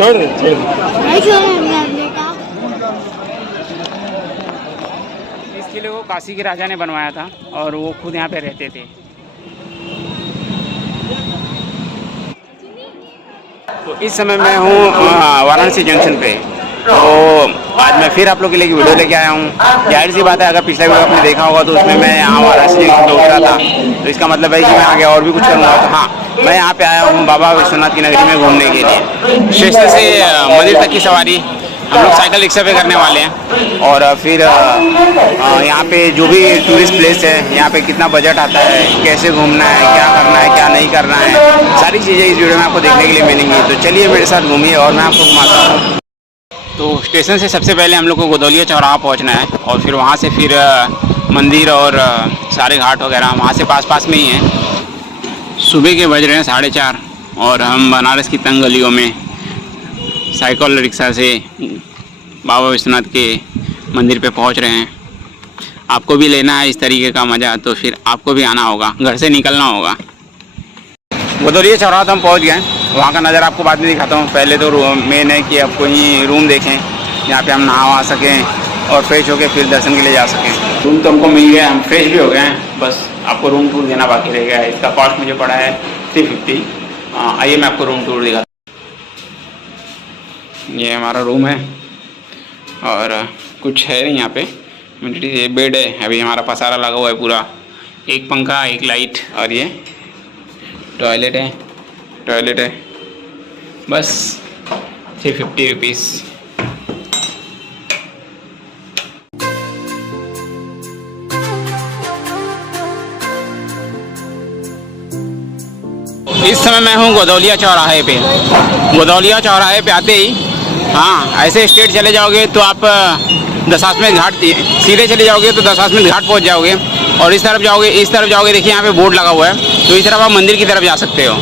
छोड़ दे, छोड़ दे। नहीं छोड़ूंगा बेटा। इस किले को काशी के राजा ने बनवाया था और वो खुद यहाँ पे रहते थे। तो इस समय मैं हूँ वाराणसी जंक्शन पे। तो आज मैं फिर आप लोग के लिए एक वीडियो लेके आया हूँ। जाहिर सी बात है, अगर पिछला वीडियो आपने देखा होगा तो उसमें मैं यहाँ वाराणसी जंक्शन पे उतरा था, तो इसका मतलब है कि मैं आगे और भी कुछ करूँगा। तो हाँ, मैं यहाँ पे आया हूँ बाबा विश्वनाथ की नगरी में घूमने के लिए। स्टेशन से मंदिर तक की सवारी हम लोग साइकिल रिक्शा पे करने वाले हैं। और फिर यहाँ पे जो भी टूरिस्ट प्लेस है, यहाँ पे कितना बजट आता है, कैसे घूमना है, क्या करना है, क्या नहीं करना है, सारी चीज़ें इस वीडियो में आपको देखने के लिए मिलेंगी। तो चलिए मेरे साथ घूमिए और मैं आपको घुमाता हूँ। तो स्टेशन से सबसे पहले हम लोग को गोदौलिया चौराहा पहुँचना है और फिर वहाँ से फिर मंदिर और सारे घाट वगैरह वहाँ से पास में ही हैं। सुबह के बज रहे हैं 4:30 और हम बनारस की तंग गलियों में साइकिल रिक्शा से बाबा विश्वनाथ के मंदिर पे पहुंच रहे हैं। आपको भी लेना है इस तरीके का मज़ा, तो फिर आपको भी आना होगा, घर से निकलना होगा। गोदौलिया चौराहा तो हम पहुंच गए। वहाँ का नज़र आपको बाद में दिखाता हूँ। पहले तो मेन है कि आपको ही रूम देखें जहाँ पे हम नहा वहा सकें और फ्रेश होकर फिर दर्शन के लिए जा सकें। रूम तो हमको मिल गया, हम फ्रेश भी हो गए हैं, बस आपको रूम टूर देना बाकी रह गया है। इसका कॉस्ट मुझे पड़ा है 350। आइए मैं आपको रूम टूर दिखाता हूँ। ये हमारा रूम है और कुछ है नहीं यहाँ पे। ये बेड है, अभी हमारा पसारा लगा हुआ है पूरा, एक पंखा, एक लाइट, और ये टॉयलेट है, बस 350 रुपीज़। इस समय मैं हूँ गोदौलिया चौराहे पे। गोदौलिया चौराहे पे आते ही हाँ, ऐसे स्ट्रेट चले जाओगे तो आप दशाश्वमेध घाट, सीधे चले जाओगे तो दशाश्वमेध घाट पहुंच जाओगे। और इस तरफ जाओगे देखिए यहाँ पे बोर्ड लगा हुआ है, तो इस तरफ आप मंदिर की तरफ जा सकते हो।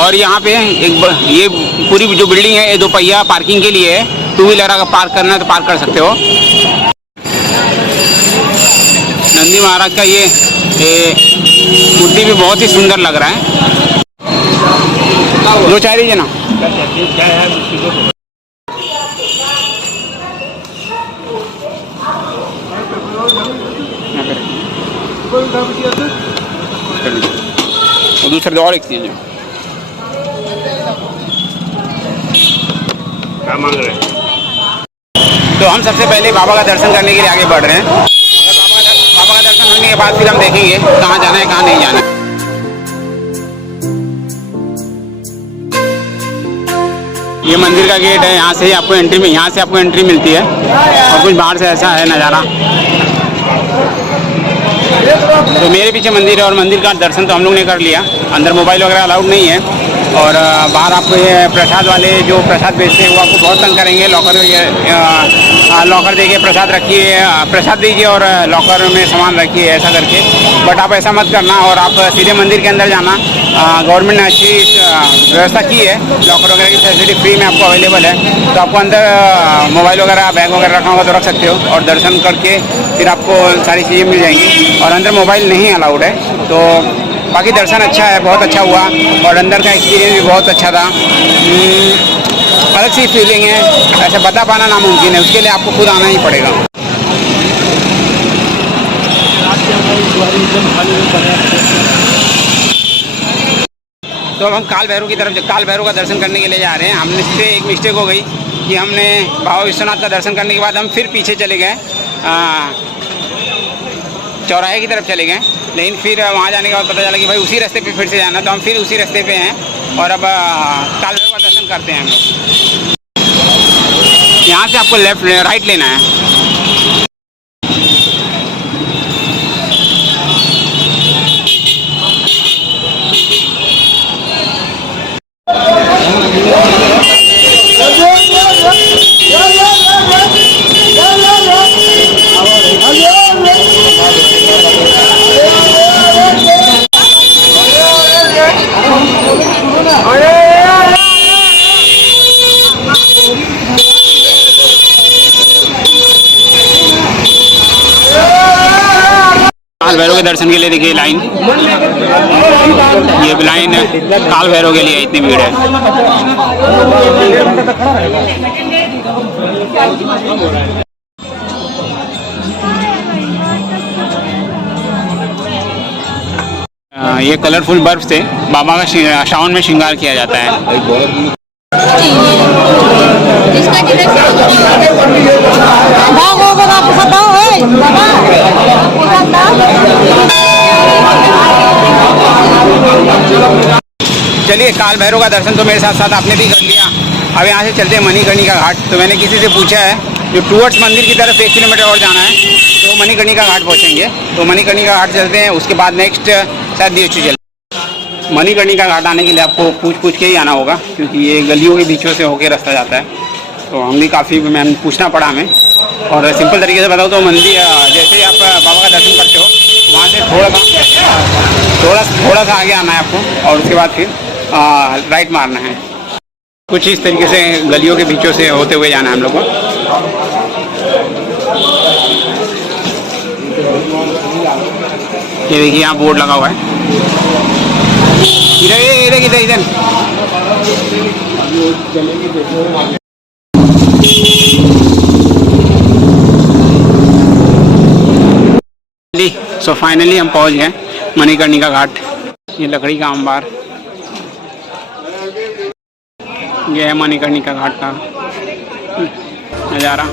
और यहाँ पे ये पूरी जो बिल्डिंग है ये 2 पहिया पार्किंग के लिए है। 2 व्हीलर अगर पार्क करना है तो पार्क कर सकते हो। नंदी महाराज का ये मूर्ति भी बहुत ही सुंदर लग रहा है। जो चाह लीजिए ना। और दूसरे और एक चीज़ है, क्या मांग रहे हैं। तो हम सबसे पहले बाबा का दर्शन करने के लिए आगे बढ़ रहे हैं। बाबा का दर्शन करने के बाद फिर हम देखेंगे कहाँ जाना है, कहाँ नहीं जाना है। ये मंदिर का गेट है, यहाँ से आपको एंट्री मिलती है। और कुछ बाहर से ऐसा है नज़ारा। तो मेरे पीछे मंदिर है और मंदिर का दर्शन तो हम लोग ने कर लिया। अंदर मोबाइल वगैरह अलाउड नहीं है। और बाहर आपको ये प्रसाद वाले जो प्रसाद बेचते हैं वो आपको बहुत तंग करेंगे। लॉकर देके प्रसाद रखिए, प्रसाद दीजिए और लॉकर में सामान रखिए, ऐसा करके। बट आप ऐसा मत करना और आप सीधे मंदिर के अंदर जाना। गवर्नमेंट ने अच्छी व्यवस्था की है, लॉकर वगैरह की फैसिलिटी फ्री में आपको अवेलेबल है। तो आपको अंदर मोबाइल वगैरह, बैग वगैरह रखा होगा तो रख सकते हो और दर्शन करके फिर आपको सारी चीज़ें मिल जाएंगी। और अंदर मोबाइल नहीं अलाउड है। तो बाकी दर्शन अच्छा है, बहुत अच्छा हुआ और अंदर का एक्सपीरियंस भी बहुत अच्छा था। अलग सी फीलिंग है, ऐसे बता पाना नामुमकिन है, उसके लिए आपको खुद आना ही पड़ेगा। तो अब हम काल भैरव का दर्शन करने के लिए जा रहे हैं। हमने से एक मिस्टेक हो गई कि हमने बाबा विश्वनाथ का दर्शन करने के बाद हम फिर पीछे चले गए, चौराहे की तरफ चले गए। लेकिन फिर वहाँ जाने के बाद पता चला कि भाई उसी रास्ते पे फिर से जाना, तो हम फिर उसी रास्ते पे हैं और अब काल भैरव का दर्शन करते हैं हम लोग। यहाँ से आपको राइट लेना है। काल भैरव के दर्शन के लिए देखिए लाइन, ये लाइन है काल भैरव के लिए, इतनी भीड़ है। ये कलरफुल बर्फ से बाबा का सावन में श्रृंगार किया जाता है। चलिए, काल भैरव का दर्शन तो मेरे साथ साथ आपने भी कर लिया। अब यहाँ से चलते हैं मणिकर्णिका घाट। तो मैंने किसी से पूछा है जो टूवर्ड्स मंदिर की तरफ 1 किलोमीटर और जाना है तो मणिकर्णिका घाट पहुँचेंगे। तो मणिकर्णिका घाट चलते हैं, उसके बाद नेक्स्ट शायद BHU चलते। मणिकर्णिका घाट आने के लिए आपको पूछ के ही आना होगा, क्योंकि ये गलियों के बीचों से होकर रास्ता जाता है। तो हम भी काफ़ी पूछना पड़ा हमें। और सिंपल तरीके से बताओ तो मंदिर जैसे ही आप बाबा का दर्शन करते हो वहाँ से थोड़ा सा आगे आना है आपको, और उसके बाद फिर राइट मारना है। कुछ इस तरीके से गलियों के बीचों से होते हुए जाना है हम लोग को। ये देखिए यहाँ बोर्ड लगा हुआ है, इधर सो फाइनली हम पहुंच गए मणिकर्णिका घाट। ये लकड़ी का अंबार, ये है मणिकर्णिका घाट का नज़ारा।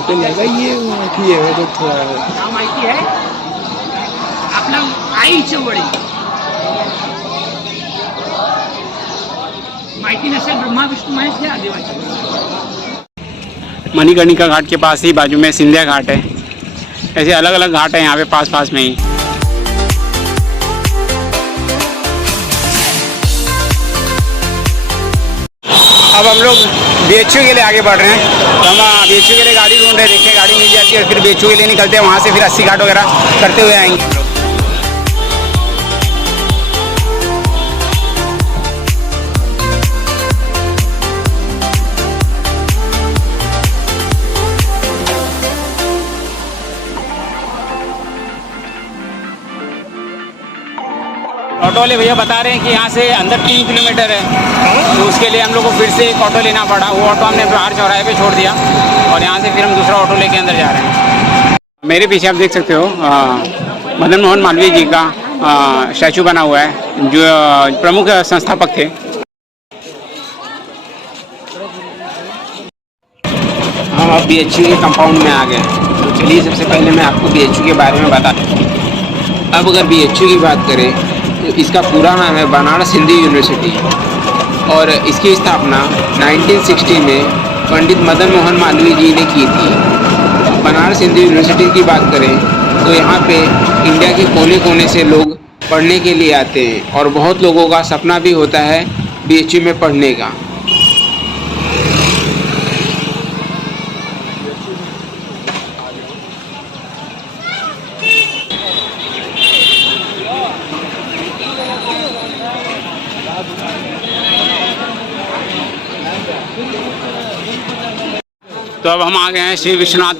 तो लगाइए माहिती है तो थोड़ा माहिती आहे आपल्या आईचं वडील माहिती नसेल ब्रह्मा विष्णु महेश हे आदिवासी। मणिकर्णिका घाट के पास ही बाजू में सिंधिया घाट है। ऐसे अलग अलग घाट है यहाँ पे पास में ही। अब हम लोग BHU के लिए आगे बढ़ रहे हैं। तो हम BHU के लिए गाड़ी ढूंढ रहे हैं, देखिए गाड़ी मिल जाती है और फिर BHU के लिए निकलते हैं। वहाँ से फिर 80 घाट वगैरह करते हुए आएंगे हम लोग। ऑटो वाले भैया बता रहे हैं कि यहाँ से अंदर 3 किलोमीटर है, तो उसके लिए हम लोग को फिर से एक ऑटो लेना पड़ा। वो ऑटो हमने बाहर चौराहे पे छोड़ दिया और यहाँ से फिर हम दूसरा ऑटो लेके अंदर जा रहे हैं। मेरे पीछे आप देख सकते हो मदन मोहन मालवीय जी का स्टैचू बना हुआ है, जो प्रमुख संस्थापक थे। हम अब BHU के कंपाउंड में आ गए। तो चलिए सबसे पहले मैं आपको BHU के बारे में बता दूँ। अब अगर BHU की बात करें तो इसका पूरा नाम है बनारस हिंदू यूनिवर्सिटी, और इसकी स्थापना 1960 में पंडित मदन मोहन मालवीय जी ने की थी। बनारस हिंदू यूनिवर्सिटी की बात करें तो यहाँ पे इंडिया के कोने कोने से लोग पढ़ने के लिए आते हैं, और बहुत लोगों का सपना भी होता है BHU में पढ़ने का। तो अब हम आ गए हैं श्री विश्वनाथ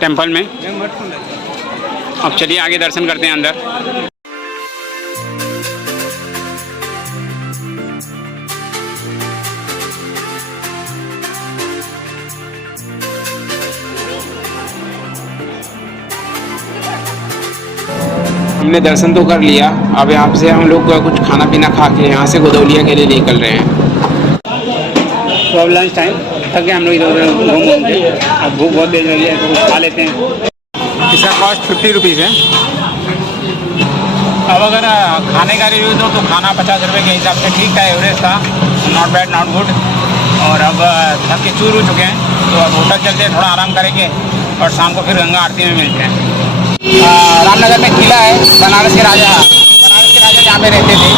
टेम्पल में। अब चलिए आगे दर्शन करते हैं अंदर। हमने दर्शन तो कर लिया, अब यहाँ से हम लोग कुछ खाना पीना खा के यहाँ से गोदौलिया के लिए निकल रहे हैं। तो अब लंच टाइम थक गए हम लोग इधर उधर घूम के, अब भूख बहुत तेज लगी है तो कुछ खा लेते हैं। इसका कॉस्ट 50 रुपीज़ है। अब अगर खाने का रिव्यू दो तो खाना 50 रुपये के हिसाब से ठीक था, एवरेज था, नॉट बैड नॉट गुड। और अब थक के चूर हो चुके हैं, तो अब होटल चलते हैं, थोड़ा आराम करेंगे और शाम को फिर गंगा आरती में मिलते हैं। रामनगर में किला है, बनारस के राजा जहाँ पे रहते थे।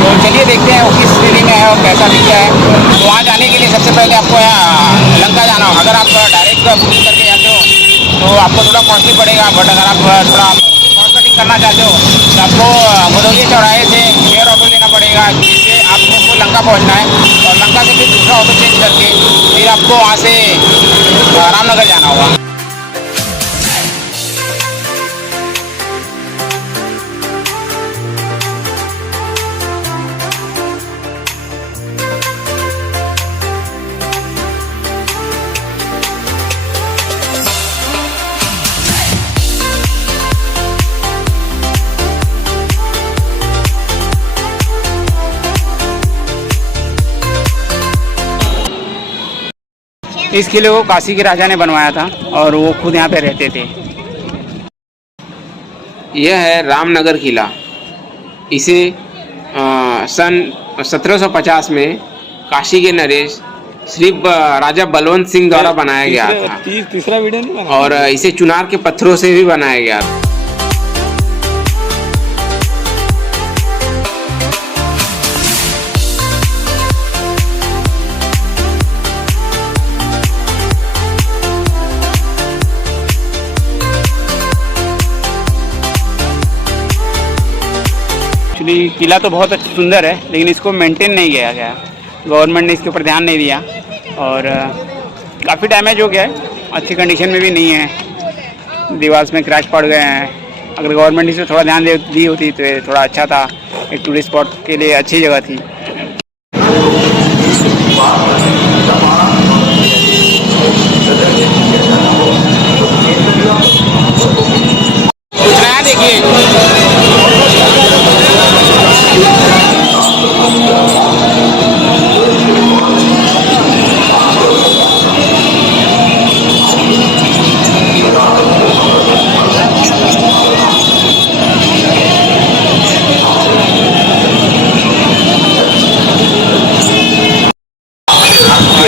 तो चलिए देखते हैं वो किस स्थिति में है और कैसा दिखता है। तो वहाँ जाने के लिए सबसे पहले आपको यहाँ लंका जाना होगा। अगर आप डायरेक्ट बुकिंग करके जाते हो तो आपको थोड़ा कॉस्टली पड़ेगा, बट अगर आप थोड़ा शॉर्ट कटिंग करना चाहते हो तो आपको भदौलिया चौराहे से शेयर ऑटो लेना पड़ेगा, जिससे आपको लंका पहुँचना है और लंका से फिर दूसरा ऑटो चेंज करके फिर आपको वहाँ से रामनगर जाना होगा। इस किले को काशी के राजा ने बनवाया था और वो खुद यहाँ पे रहते थे। यह है रामनगर किला। इसे सन 1750 में काशी के नरेश श्री राजा बलवंत सिंह द्वारा बनाया गया था। तीसरा वीडियो नहीं बना। और इसे चुनार के पत्थरों से भी बनाया गया था। किला तो बहुत सुंदर है, लेकिन इसको मेंटेन नहीं किया गया। गवर्नमेंट ने इसके ऊपर ध्यान नहीं दिया और काफ़ी डैमेज हो गया है, अच्छी कंडीशन में भी नहीं है, दीवार में क्रैक पड़ गए हैं। अगर गवर्नमेंट इसमें थोड़ा ध्यान दी होती तो थोड़ा अच्छा था, एक टूरिस्ट स्पॉट के लिए अच्छी जगह थी। कुछ नया देखिए।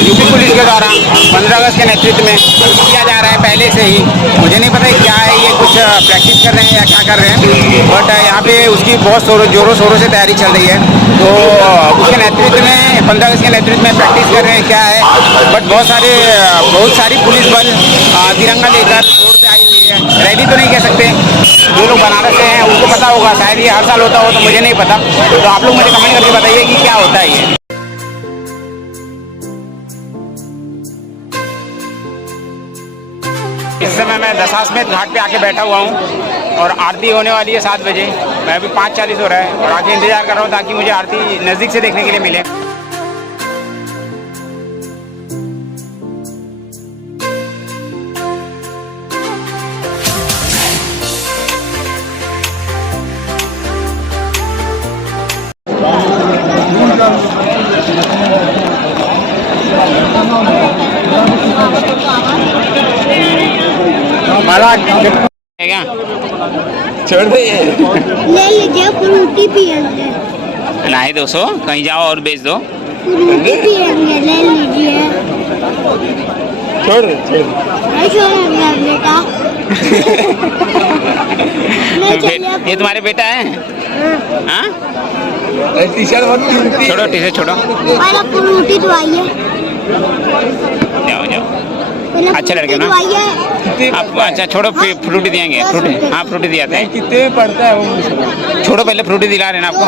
यूपी पुलिस के द्वारा 15 अगस्त के नेतृत्व में किया जा रहा है पहले से ही। मुझे नहीं पता क्या है, ये कुछ प्रैक्टिस कर रहे हैं या क्या कर रहे हैं, बट यहाँ पे उसकी बहुत जोरों शोरों से तैयारी चल रही है। तो उसके नेतृत्व में 15 अगस्त के नेतृत्व में प्रैक्टिस कर रहे हैं क्या है, बट बहुत सारी पुलिस बल तिरंगा लेकर रोड पे आई हुई है। रैली तो नहीं कह सकते, जो लोग बनारस से हैं उनको पता होगा, शायद ये हर साल होता हो तो मुझे नहीं पता। तो आप लोग मुझे कमेंट करके बताइए कि क्या होता है ये। इस समय मैं दशाश्वमेध घाट पे आके बैठा हुआ हूँ और आरती होने वाली है 7 बजे। मैं अभी 5:40 हो रहा है और आके इंतज़ार कर रहा हूँ ताकि मुझे आरती नज़दीक से देखने के लिए मिले। क्या छोड़ दे, ले लीजिए, फ्रूटी पियेंगे। नहीं 200 कहीं जाओ और बेच दो। फ्रूटी पियेंगे, ले लीजिए। छोड़ दे, नहीं छोड़ेंगे बेटा। ये तुम्हारे बेटा है? हाँ? टी-शर्ट छोड़ो, टी-शर्ट छोड़ो। पहले फ्रूटी तो आइए। जाओ। अच्छा लड़के ना आप। अच्छा छोड़ो, फ्रूटी देंगे। फ्रूटी, हाँ फ्रूटी दिलाते हैं। कितने में पड़ता है वो? छोड़ो, पहले फ्रूटी दिला रहे ना आपको।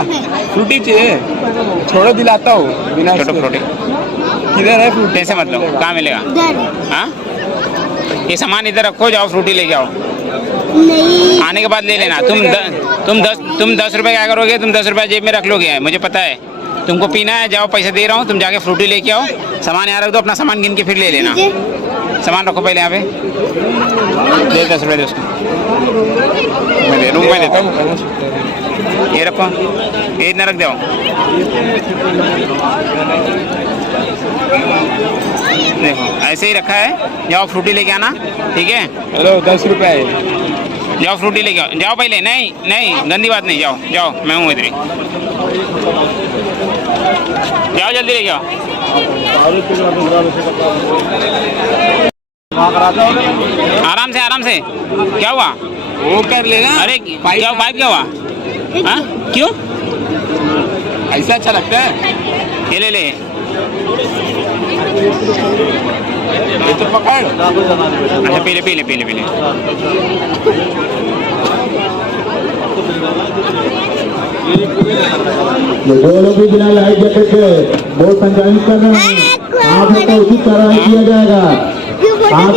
फ्रूटी चाहिए, छोड़ो दिलाता हूँ बिना। छोड़ो फ्रूटी। किधर है फ्रूटी? कैसे मतलब कहाँ मिलेगा? हाँ, ये सामान इधर रखो, जाओ फ्रूटी लेके आओ। नहीं, आने के बाद ले लेना। तुम 10 रुपये क्या करोगे? तुम 10 रुपये जेब में रख लोगे, मुझे पता है। तुमको पीना है, जाओ पैसे दे रहा हूँ, तुम जाके फ्रूटी लेके आओ। सामान यहाँ रख दो, अपना सामान गिन के फिर ले लेना। सामान रखो पहले यहाँ पे। दे 10 रुपये दे उसको। मैं दे रूम में देता हूँ। ये रखो, ये इतना रख दो। देखो ऐसे ही रखा है, जाओ फ्रूटी लेके आना, ठीक है? हेलो, 10 रुपये है। जाओ फ्रूटी लेके आओ, जाओ पहले। नहीं गंदी बात नहीं, जाओ मैं हूँ इधर ही। जाओ जल्दी लेके आओ। आराम से। क्या हुआ? वो कर लेना। अरे क्या पाइप क्या हुआ? हाँ क्यों? ऐसा अच्छा लगता है? ये ले। ये तो पकड़। अच्छा पीले पीले पीले पीले। ये दो लोग भी बिना लाइफ जैकेट के बोर्ड संचालित कर रहे हैं, आप लोग को उचित कार्रवाई किया जाएगा। आप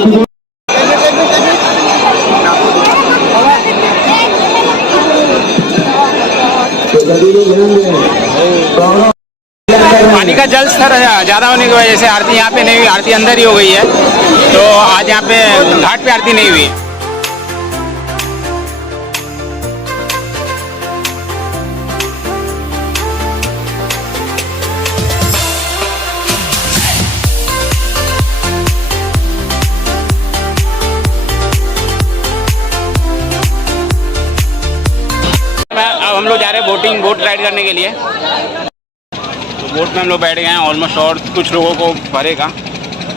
पानी का जल स्तर ज़्यादा होने की वजह से आरती यहाँ पे नहीं हुई, आरती अंदर ही हो गई है। तो आज यहाँ पे घाट पे आरती नहीं हुई। अब हम लोग जा रहे हैं बोट राइड करने के लिए। तो बोट में हम लोग बैठ गए हैं ऑलमोस्ट, और कुछ लोगों को भरेगा,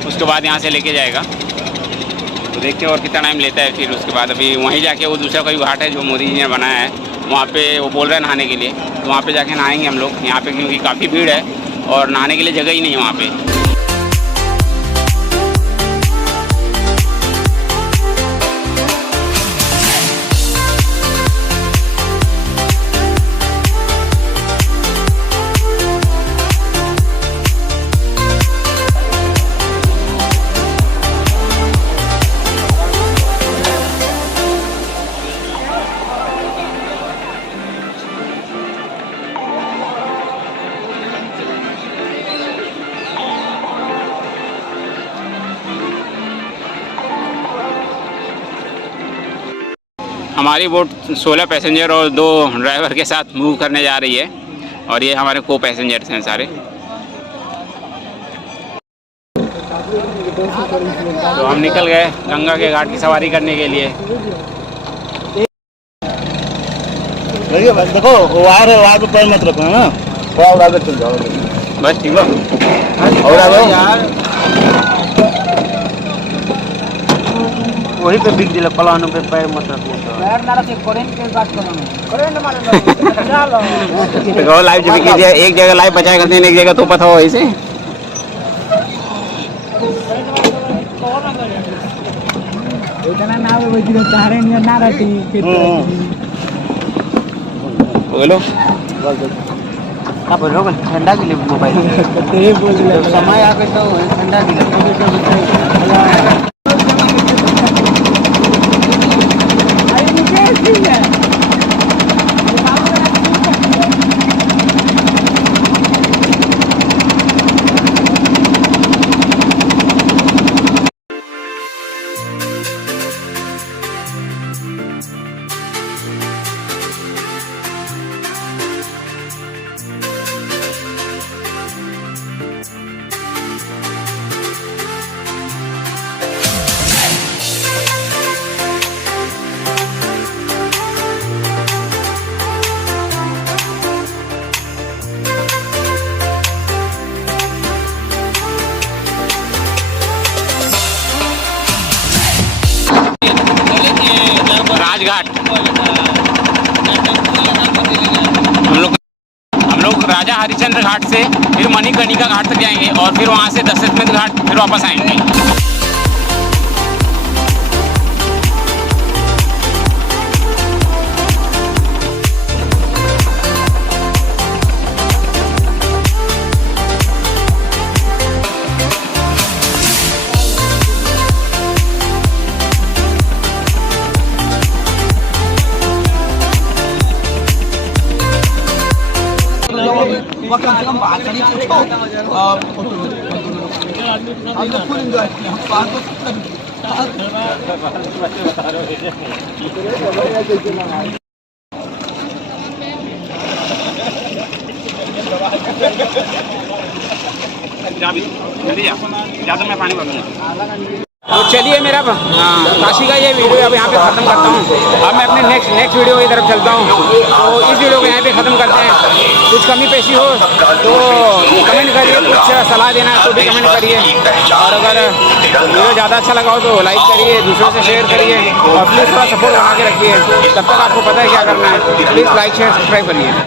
उसके बाद यहाँ से लेके जाएगा। तो देखते हैं और कितना टाइम लेता है। फिर उसके बाद अभी वहीं जाके वो दूसरा कोई घाट है जो मोदी जी ने बनाया है, वहाँ पे वो बोल रहे हैं नहाने के लिए, तो वहाँ पे जाके नहाएंगे हम लोग यहाँ पे, क्योंकि काफ़ी भीड़ है और नहाने के लिए जगह ही नहीं है वहाँ पे। हमारी बोट 16 पैसेंजर और 2 ड्राइवर के साथ मूव करने जा रही है, और ये हमारे को पैसेंजर्स हैं सारे। तो हम निकल गए गंगा के घाट की सवारी करने के लिए। देखो वायर है, वायर पे पैर मत रखो ना, थोड़ा आगे चल जाओ बस ठीक है। और आगे यार वही पे बिग दिल पलानो पे पैर मत रखो। पैर ना रखे, करेंट के बात करो, करेंट मारे तो लाइव जब कीजिए, एक जगह लाइव बचाए करते हैं, एक जगह तो पता हो ऐसे। इतना ना वो जी चाहे नहीं ना रहती बोलो अब रोक ठंडा के लिए मोबाइल तेरे बोल समय आ गए तो ठंडा के लिए। राजघाट हम लोग राजा हरिश्चंद्र घाट से फिर मणिकर्णिका घाट तक जाएंगे, और फिर वहाँ से दशरथ घाट फिर वापस आएंगे। कम से कम बात नहीं पूछो। मैं पानी भरूंगा। तो चलिए मेरा काशी का ये वीडियो अब यहाँ पे ख़त्म करता हूँ। अब मैं अपने नेक्स्ट वीडियो की तरफ चलता हूँ। तो इस वीडियो को यहाँ पे ख़त्म करते हैं। कुछ कमी पेशी हो तो कमेंट करिए, कुछ सलाह देना है तो भी कमेंट करिए, और अगर वीडियो ज़्यादा अच्छा लगा हो तो लाइक करिए, दूसरों से शेयर करिए, और प्लीज़ थोड़ा सपोर्ट बना के रखिए। तब तक आपको पता है क्या करना है। प्लीज़ लाइक शेयर सब्सक्राइब करिए।